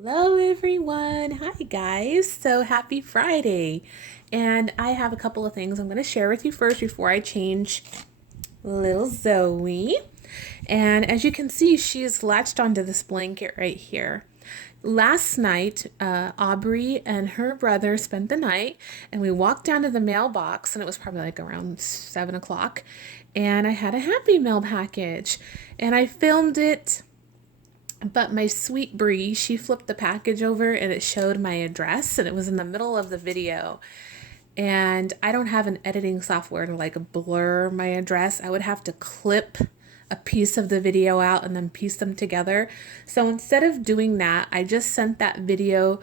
Hello, everyone. Hi, guys. So happy Friday. And I have a couple of things I'm going to share with you first before I change little Zoe. And as you can see, she's latched onto this blanket right here. Last night, Aubrey and her brother spent the night, and we walked down to the mailbox, and it was probably like around 7 o'clock. And I had a Happy Mail package, and I filmed it, but my sweet Bree, she flipped the package over and it showed my address and it was in the middle of the video. And I don't have an editing software to like blur my address. I would have to clip a piece of the video out and then piece them together. So instead of doing that, I just sent that video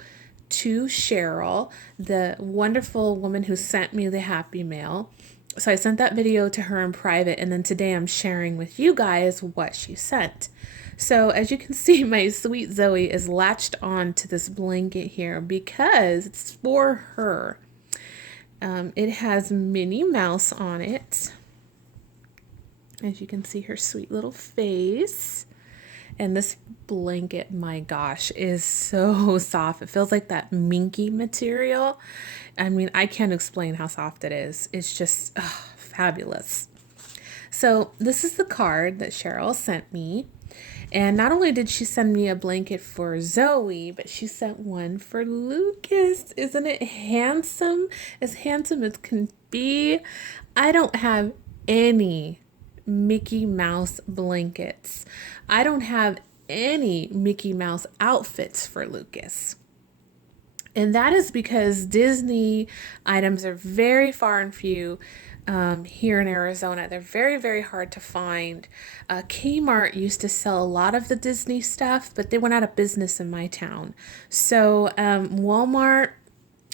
to Cheryl, the wonderful woman who sent me the Happy Mail. So I sent that video to her in private, and then today I'm sharing with you guys what she sent. So as you can see, my sweet Zoe is latched on to this blanket here because it's for her. It has Minnie Mouse on it. As you can see, her sweet little face. And this blanket, my gosh, is so soft. It feels like that minky material. I mean, I can't explain how soft it is. It's just fabulous. So this is the card that Cheryl sent me. And not only did she send me a blanket for Zoe, but she sent one for Lucas. Isn't it handsome? As handsome as can be. I don't have any Mickey Mouse blankets. I don't have any Mickey Mouse outfits for Lucas. And that is because Disney items are very far and few here in Arizona. They're very, very hard to find. Kmart used to sell a lot of the Disney stuff, but they went out of business in my town. So Walmart,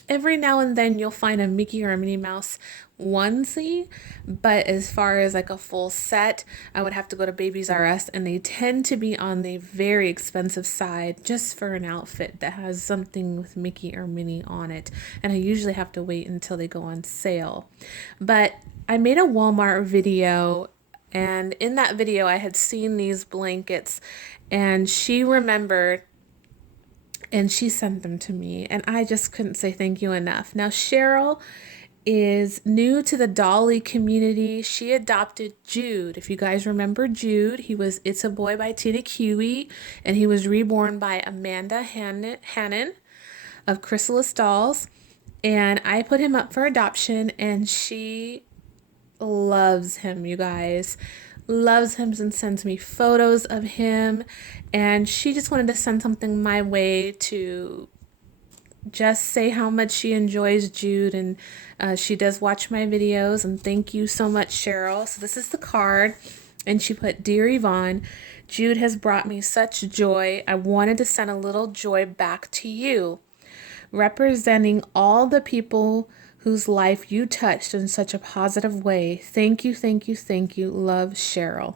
every now and then you'll find a Mickey or a Minnie Mouse onesie, but as far as like a full set, I would have to go to Babies R Us, and they tend to be on the very expensive side just for an outfit that has something with Mickey or Minnie on it. And I usually have to wait until they go on sale. But I made a Walmart video, and in that video I had seen these blankets, and she remembered and she sent them to me, and I just couldn't say thank you enough. Now, Cheryl is new to the Dolly community. She adopted Jude. If you guys remember Jude, he was It's a Boy by Tina Kiwi, and he was reborn by Amanda Hannon of Chrysalis Dolls. And I put him up for adoption, and she loves him, you guys. Loves him and sends me photos of him. And she just wanted to send something my way to just say how much she enjoys Jude, and she does watch my videos. And thank you so much, Cheryl. So this is the card, and she put, "Dear Yvonne, Jude has brought me such joy. I wanted to send a little joy back to you, representing all the people whose life you touched in such a positive way. Thank you, thank you, thank you. Love, Cheryl."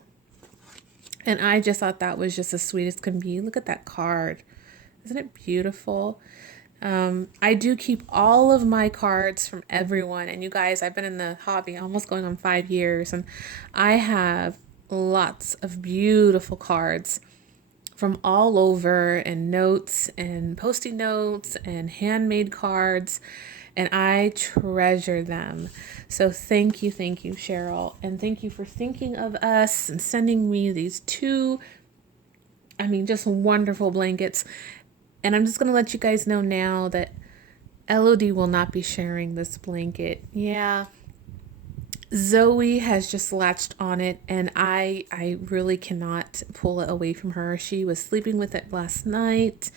And I just thought that was just as sweet as can be. Look at that card. Isn't it beautiful? I do keep all of my cards from everyone. And you guys, I've been in the hobby almost going on 5 years. And I have lots of beautiful cards from all over, and notes and post-it notes and handmade cards. And I treasure them. So thank you, Cheryl. And thank you for thinking of us and sending me these two, just wonderful blankets. And I'm just going to let you guys know now that Elodie will not be sharing this blanket. Yeah, Zoe has just latched on it, and I really cannot pull it away from her. She was sleeping with it last night,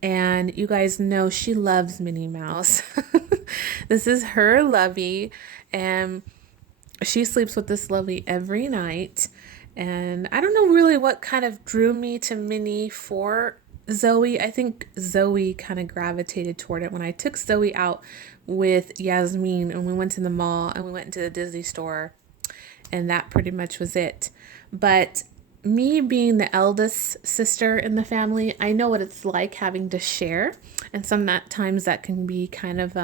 and you guys know she loves Minnie Mouse. This is her lovey, and she sleeps with this lovey every night. And I don't know really what kind of drew me to Minnie for Zoe. I think Zoe kind of gravitated toward it when I took Zoe out with Yasmin, and we went to the mall and we went into the Disney store, and that pretty much was it. But me being the eldest sister in the family, I know what it's like having to share, and sometimes that can be kind of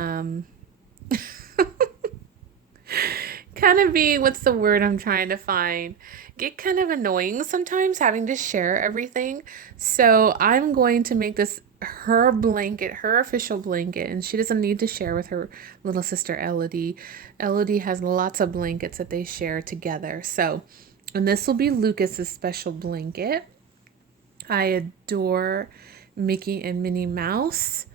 kind of be, what's the word I'm trying to find? Get kind of annoying sometimes having to share everything. So I'm going to make this her blanket, her official blanket, and she doesn't need to share with her little sister Elodie. Elodie has lots of blankets that they share together. So, and this will be Lucas's special blanket. I adore Mickey and Minnie Mouse.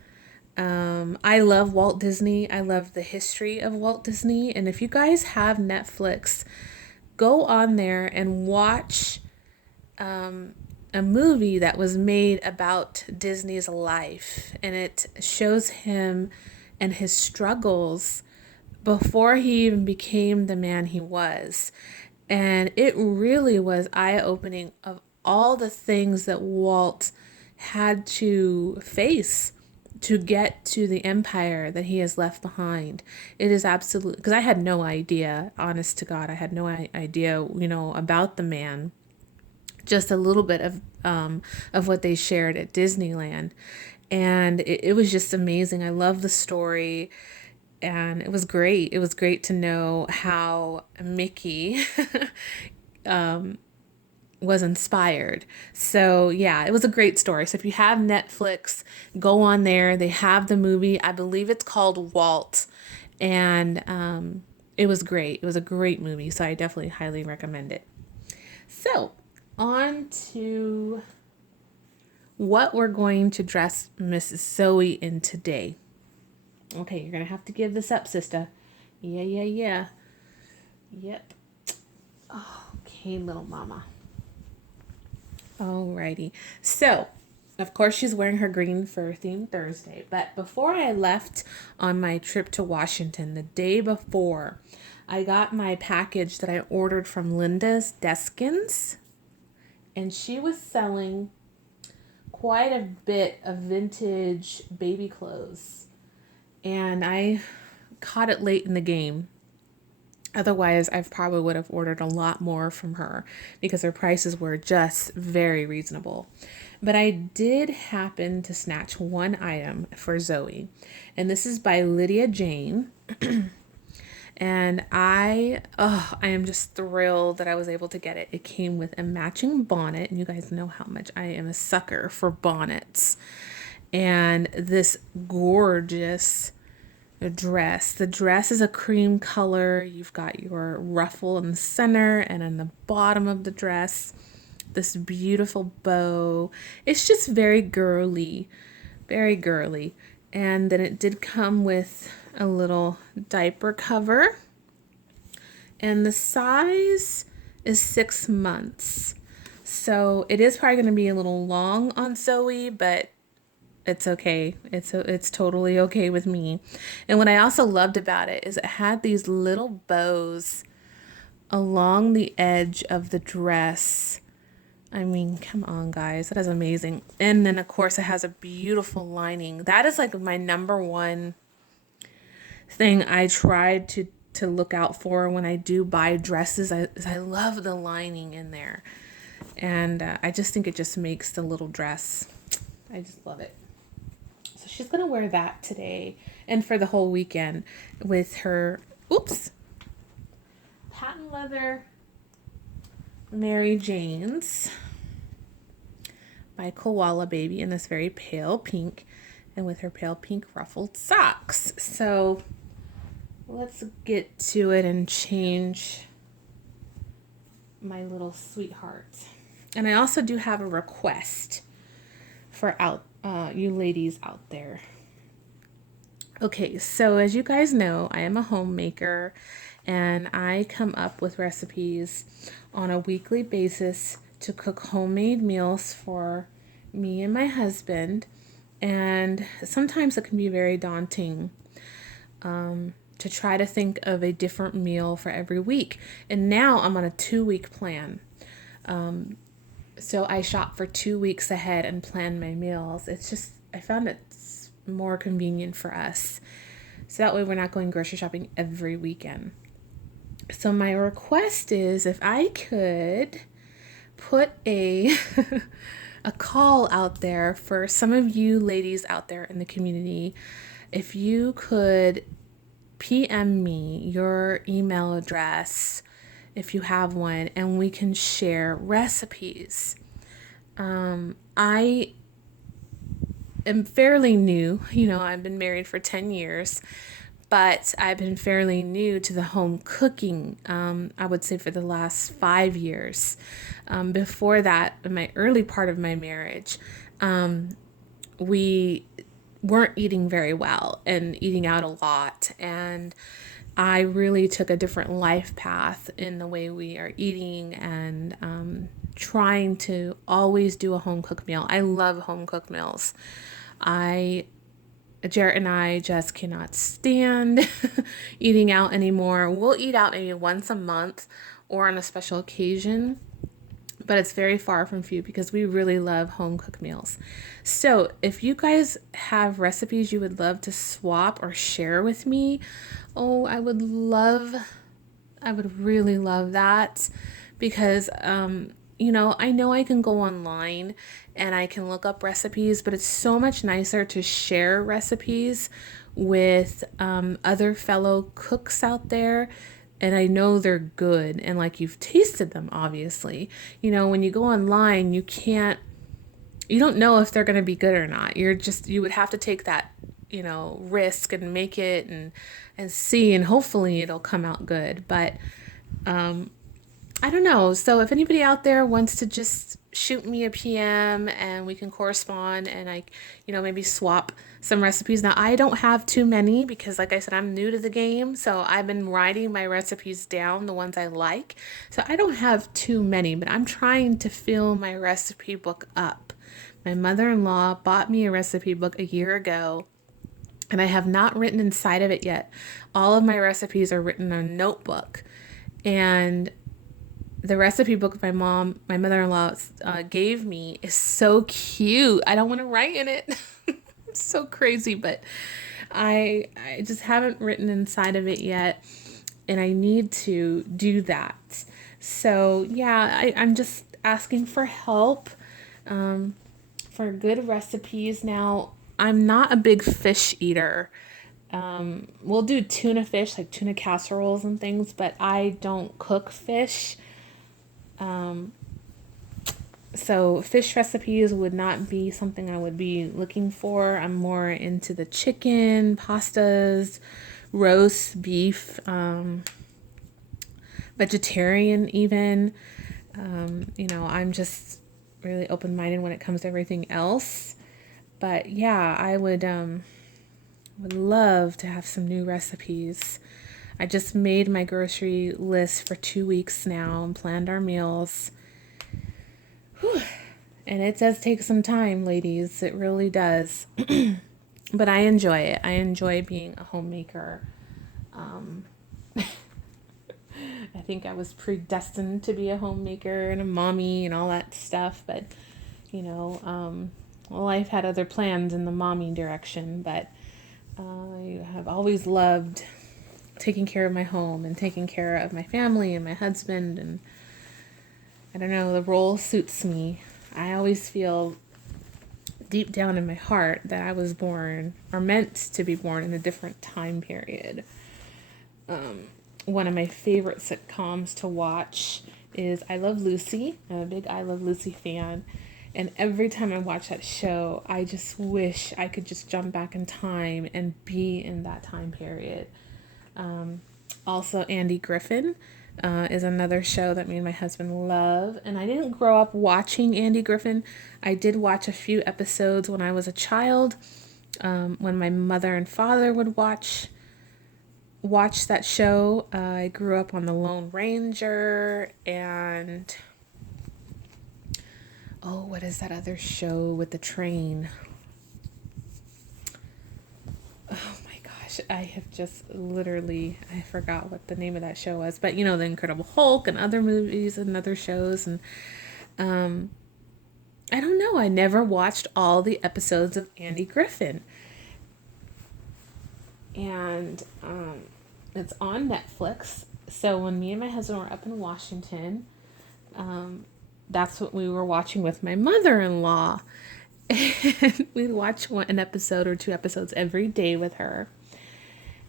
I love Walt Disney. I love the history of Walt Disney. And if you guys have Netflix, go on there and watch a movie that was made about Disney's life. And it shows him and his struggles before he even became the man he was. And it really was eye-opening of all the things that Walt had to face to get to the empire that he has left behind. It is absolutely, because I had no idea, honest to God, I had no idea, about the man. Just a little bit of what they shared at Disneyland. And it was just amazing. I love the story. And it was great. It was great to know how Mickey was inspired. So yeah, it was a great story. So if you have Netflix, go on there. They have the movie. I believe it's called Walt. And it was great. It was a great movie. So I definitely highly recommend it. So on to what we're going to dress Mrs. Zoey in today. Okay, you're going to have to give this up, sister. Yeah. Yep. Okay, little mama. Alrighty. So, of course, she's wearing her green fur theme Thursday. But before I left on my trip to Washington, the day before, I got my package that I ordered from Linda's Deskins. And she was selling quite a bit of vintage baby clothes. And I caught it late in the game. Otherwise, I probably would have ordered a lot more from her because her prices were just very reasonable. But I did happen to snatch one item for Zoey. And this is by Lydia Jane. And I am just thrilled that I was able to get it. It came with a matching bonnet. And you guys know how much I am a sucker for bonnets. And this gorgeous dress. The dress is a cream color. You've got your ruffle in the center and in the bottom of the dress, this beautiful bow. It's just very girly, very girly. And then it did come with a little diaper cover. And the size is 6 months. So it is probably going to be a little long on Zoey, but it's okay. It's totally okay with me. And what I also loved about it is it had these little bows along the edge of the dress. I mean, come on, guys. That is amazing. And then, of course, it has a beautiful lining. That is like my number one thing I tried to look out for when I do buy dresses. I love the lining in there. And I just think it just makes the little dress. I just love it. So she's going to wear that today and for the whole weekend with her, patent leather Mary Janes by Koala Baby in this very pale pink and with her pale pink ruffled socks. So let's get to it and change my little sweetheart. And I also do have a request for you ladies out there. Okay, so as you guys know, I am a homemaker and I come up with recipes on a weekly basis to cook homemade meals for me and my husband. And sometimes it can be very daunting to try to think of a different meal for every week. And now I'm on a 2-week plan. So I shop for 2 weeks ahead and plan my meals. I found it's more convenient for us. So that way we're not going grocery shopping every weekend. So my request is if I could put a call out there for some of you ladies out there in the community, if you could PM me your email address if you have one, and we can share recipes. I am fairly new. I've been married for 10 years, but I've been fairly new to the home cooking, I would say for the last 5 years. Before that, in my early part of my marriage, we weren't eating very well and eating out a lot. And I really took a different life path in the way we are eating and trying to always do a home cooked meal. I love home cooked meals. Jarrett and I just cannot stand eating out anymore. We'll eat out maybe once a month or on a special occasion, but it's very far from few because we really love home cooked meals. So if you guys have recipes you would love to swap or share with me, oh, I would really love that because, I know I can go online and I can look up recipes, but it's so much nicer to share recipes with other fellow cooks out there. And I know they're good and like you've tasted them, obviously. When you go online, you don't know if they're going to be good or not. You would have to take that, risk and make it and see, and hopefully it'll come out good. But I don't know. So if anybody out there wants to just shoot me a PM and we can correspond and maybe swap some recipes. Now, I don't have too many because like I said, I'm new to the game. So I've been writing my recipes down, the ones I like. So I don't have too many, but I'm trying to fill my recipe book up. My mother-in-law bought me a recipe book a year ago and I have not written inside of it yet. All of my recipes are written in a notebook. And the recipe book my mother-in-law gave me is so cute. I don't want to write in it. It's so crazy, but I just haven't written inside of it yet, and I need to do that. So yeah, I'm just asking for help for good recipes. Now, I'm not a big fish eater. We'll do tuna fish, like tuna casseroles and things, but I don't cook fish. So fish recipes would not be something I would be looking for. I'm more into the chicken, pastas, roast beef, vegetarian even. I'm just really open-minded when it comes to everything else. But yeah, I would love to have some new recipes. I just made my grocery list for 2 weeks now and planned our meals. Whew. And it does take some time, ladies. It really does. But I enjoy it. I enjoy being a homemaker. I think I was predestined to be a homemaker and a mommy and all that stuff. But, life had other plans in the mommy direction. But I have always loved taking care of my home and taking care of my family and my husband, and I don't know, the role suits me. I always feel deep down in my heart that I was born or meant to be born in a different time period. One of my favorite sitcoms to watch is I Love Lucy. I'm a big I Love Lucy fan. And every time I watch that show, I just wish I could just jump back in time and be in that time period. Also, Andy Griffin is another show that me and my husband love. And I didn't grow up watching Andy Griffin. I did watch a few episodes when I was a child, when my mother and father would watch that show. I grew up on The Lone Ranger and... oh, what is that other show with the train? Oh my gosh, I have just literally, I forgot what the name of that show was. But, The Incredible Hulk and other movies and other shows. And I don't know, I never watched all the episodes of Andy Griffin. And it's on Netflix. So when me and my husband were up in Washington, that's what we were watching with my mother-in-law. And we'd watch an episode or 2 episodes every day with her.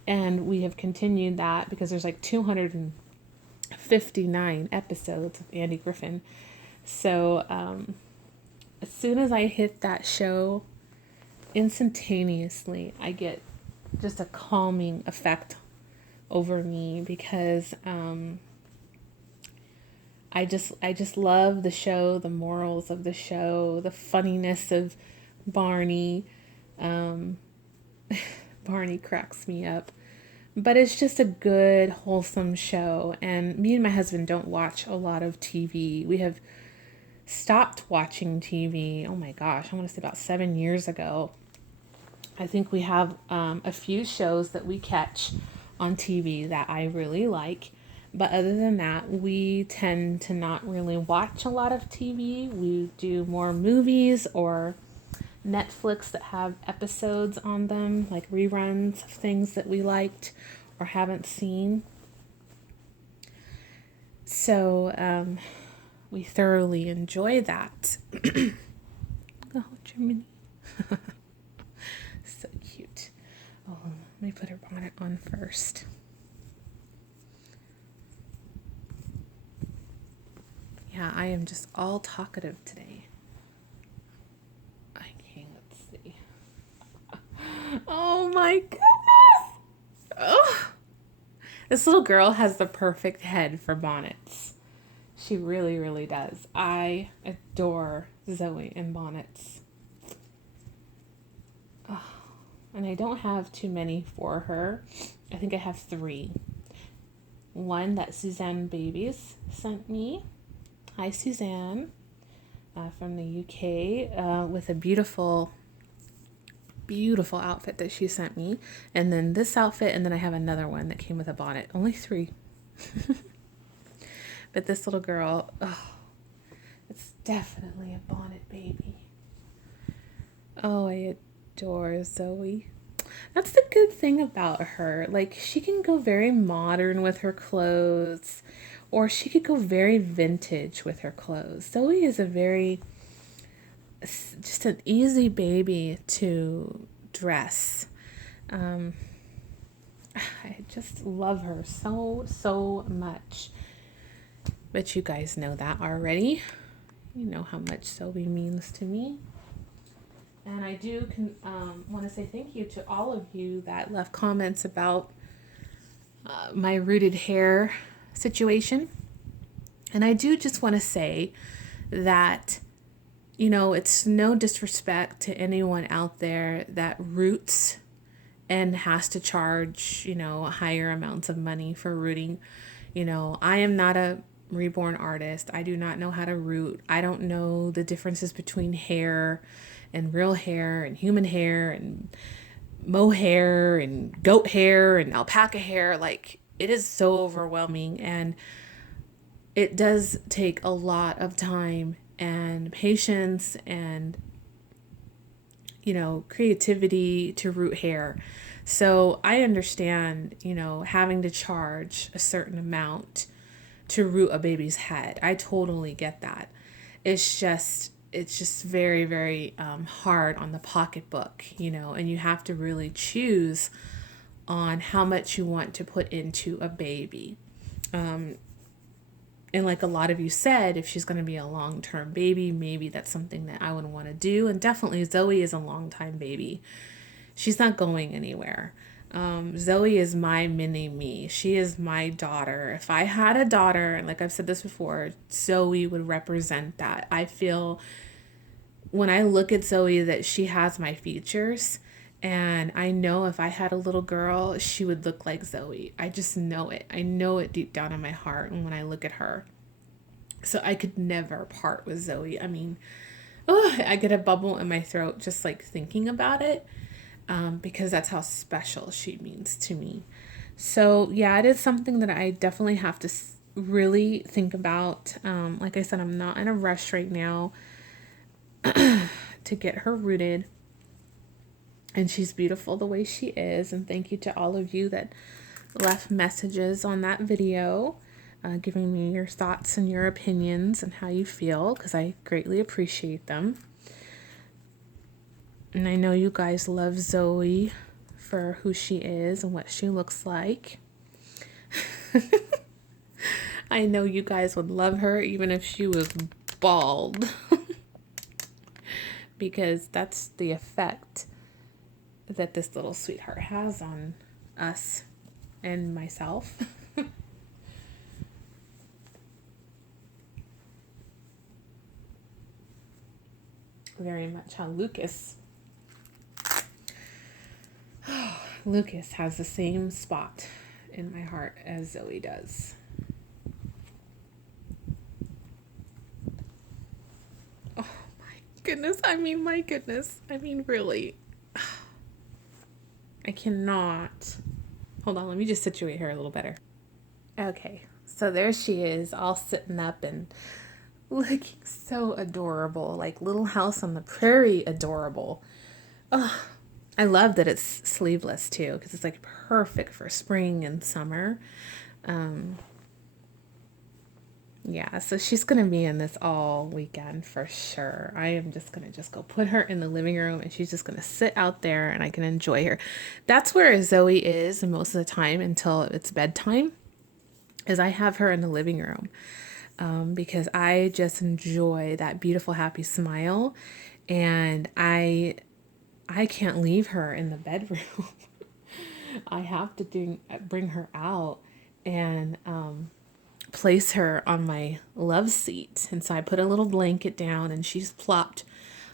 And we have continued that because there's like 259 episodes of Andy Griffin. So as soon as I hit that show, instantaneously I get just a calming effect over me because I just love the show, the morals of the show, the funniness of Barney. Um, Barney cracks me up. But it's just a good, wholesome show. And me and my husband don't watch a lot of TV. We have stopped watching TV. Oh my gosh, I want to say about 7 years ago. I think we have a few shows that we catch on TV that I really like. But other than that, we tend to not really watch a lot of TV. We do more movies or Netflix that have episodes on them, like reruns of things that we liked or haven't seen. So we thoroughly enjoy that. Oh, Germany. So cute. Oh, let me put her bonnet on first. Yeah, I am just all talkative today. I can't see. Oh my goodness! Oh, this little girl has the perfect head for bonnets. She really, really does. I adore Zoey in bonnets. Oh, and I don't have too many for her. I think I have 3. One that Suzanne Babies sent me. Hi, Suzanne, from the UK, with a beautiful, beautiful outfit that she sent me. And then this outfit, and then I have another one that came with a bonnet. Only 3. But this little girl, oh, it's definitely a bonnet baby. Oh, I adore Zoey. That's the good thing about her. Like, she can go very modern with her clothes, or she could go very vintage with her clothes. Zoey is just an easy baby to dress. I just love her so much. But you guys know that already. You know how much Zoey means to me. And I do want to say thank you to all of you that left comments about my rooted hair situation. And I do just want to say that, it's no disrespect to anyone out there that roots and has to charge, higher amounts of money for rooting. I am not a reborn artist. I do not know how to root. I don't know the differences between hair and real hair and human hair and mohair and goat hair and alpaca hair. Like, it is so overwhelming, and it does take a lot of time and patience and creativity to root hair. So I understand, having to charge a certain amount to root a baby's head. I totally get that. It's just very, very hard on the pocketbook, and you have to really choose on how much you want to put into a baby. And like a lot of you said, if she's going to be a long-term baby, maybe that's something that I would want to do. And definitely Zoey is a long-time baby. She's not going anywhere. Zoey is my mini me. She is my daughter. If I had a daughter, and like I've said this before, Zoey would represent that. I feel when I look at Zoey that she has my features, and I know if I had a little girl, she would look like Zoey. I just know it. I know it deep down in my heart, and when I look at her. So I could never part with Zoey. I mean, I get a bubble in my throat just like thinking about it. Because that's how special she means to me. So yeah, it is something that I definitely have to really think about. Like I said, I'm not in a rush right now to get her rooted. And she's beautiful the way she is. And thank you to all of you that left messages on that video, giving me your thoughts and your opinions and how you feel, because I greatly appreciate them. And I know you guys love Zoey for who she is and what she looks like. I know you guys would love her even if she was bald. Because that's the effect that this little sweetheart has on us and myself. Very much how Lucas has the same spot in my heart as Zoey does. Oh my goodness. My goodness. Really. I cannot. Hold on, let me just situate her a little better. Okay, so there she is, all sitting up and looking so adorable, like Little House on the Prairie adorable. Oh, I love that it's sleeveless too, because it's like perfect for spring and summer. Yeah, so she's going to be in this all weekend for sure. I am just going to go put her in the living room and she's just going to sit out there and I can enjoy her. That's where Zoey is most of the time until it's bedtime, is I have her in the living room because I just enjoy that beautiful, happy smile. And I can't leave her in the bedroom. I have to bring her out and place her on my love seat. And so I put a little blanket down and she's plopped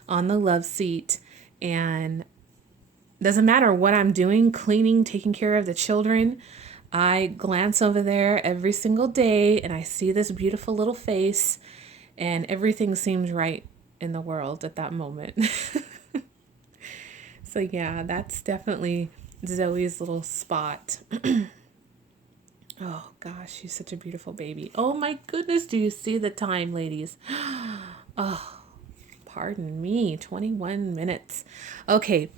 on the love seat, and doesn't matter what I'm doing, cleaning, taking care of the children, I glance over there every single day and I see this beautiful little face and everything seems right in the world at that moment. So yeah, that's definitely Zoey's little spot. Oh gosh, she's such a beautiful baby. Oh my goodness, do you see the time, ladies? Oh, pardon me, 21 minutes. Okay,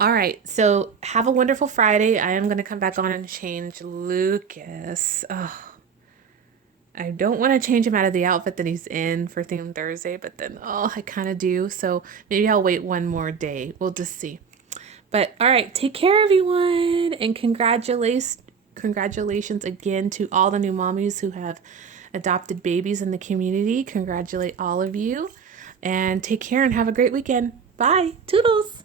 all right, so have a wonderful Friday. I am going to come back on and change Lucas. Oh, I don't want to change him out of the outfit that he's in for Theme Thursday, but then, I kind of do. So maybe I'll wait one more day. We'll just see. But all right, take care, everyone, and congratulations again to all the new mommies who have adopted babies in the community. Congratulate all of you, and take care and have a great weekend. Bye. Toodles.